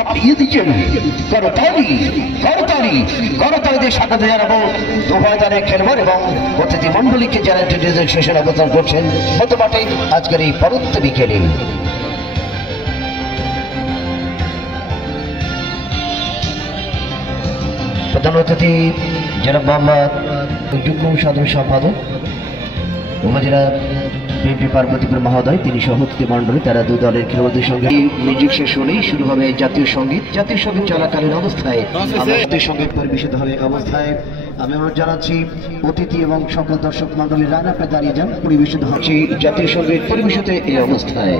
আপনি দিচ্ছেন করতালি করতালি করতালি দিয়ে স্বাগত জানাবো উভয় দলের খেলোয়াড় এবং অতিথি মন্ডলীকে যারা টেলিভিশন সেশন অবস্থান করছেন হতে পারে আজকের এই পরন্ত বিকেলে। প্রধান অতিথি জনাব মোহাম্মদ যুগ্ম সাধারণ সম্পাদক উপজেলা বিএনপি পার্বতীপুর মহোদয়, তিনি সহ অতিথি মন্ডলী, তারা দুই দলের খেলোয়াড়দের সঙ্গে মিউজিক শেষ হলেই শুরু হবে জাতীয় সঙ্গীত। জাতীয় সঙ্গীত চলাকালীন অবস্থায় জাতীয় সঙ্গীত পরিবেশিত হবে অবস্থায় আমি অনুরোধ জানাচ্ছি অতিথি এবং সকল দর্শক মন্ডলীর রান আপনি দাঁড়িয়ে যান। পরিবেশিত হচ্ছে জাতীয় সঙ্গীত পরিবেশিত এই অবস্থায়।